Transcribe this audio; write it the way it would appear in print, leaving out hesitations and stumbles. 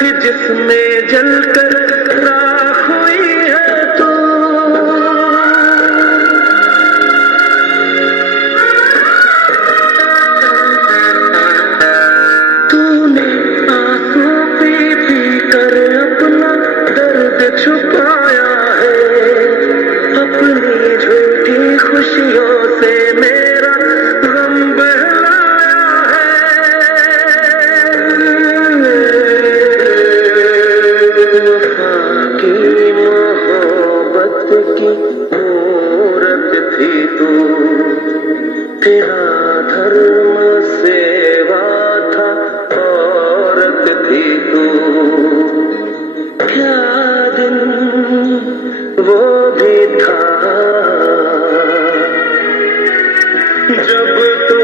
थी जिसमें जलकर राख हुई है तू। तूने आंसू पी पी कर अपना दर्द छुपाया है, अपनी झूठी खुशियों से मेरा गम बहलाया है। वफा की मोहब्बत की मूरत थी तू, तेरा धर्म सेवा था, औरत थी तू। क्या दिन वो भी था जब तू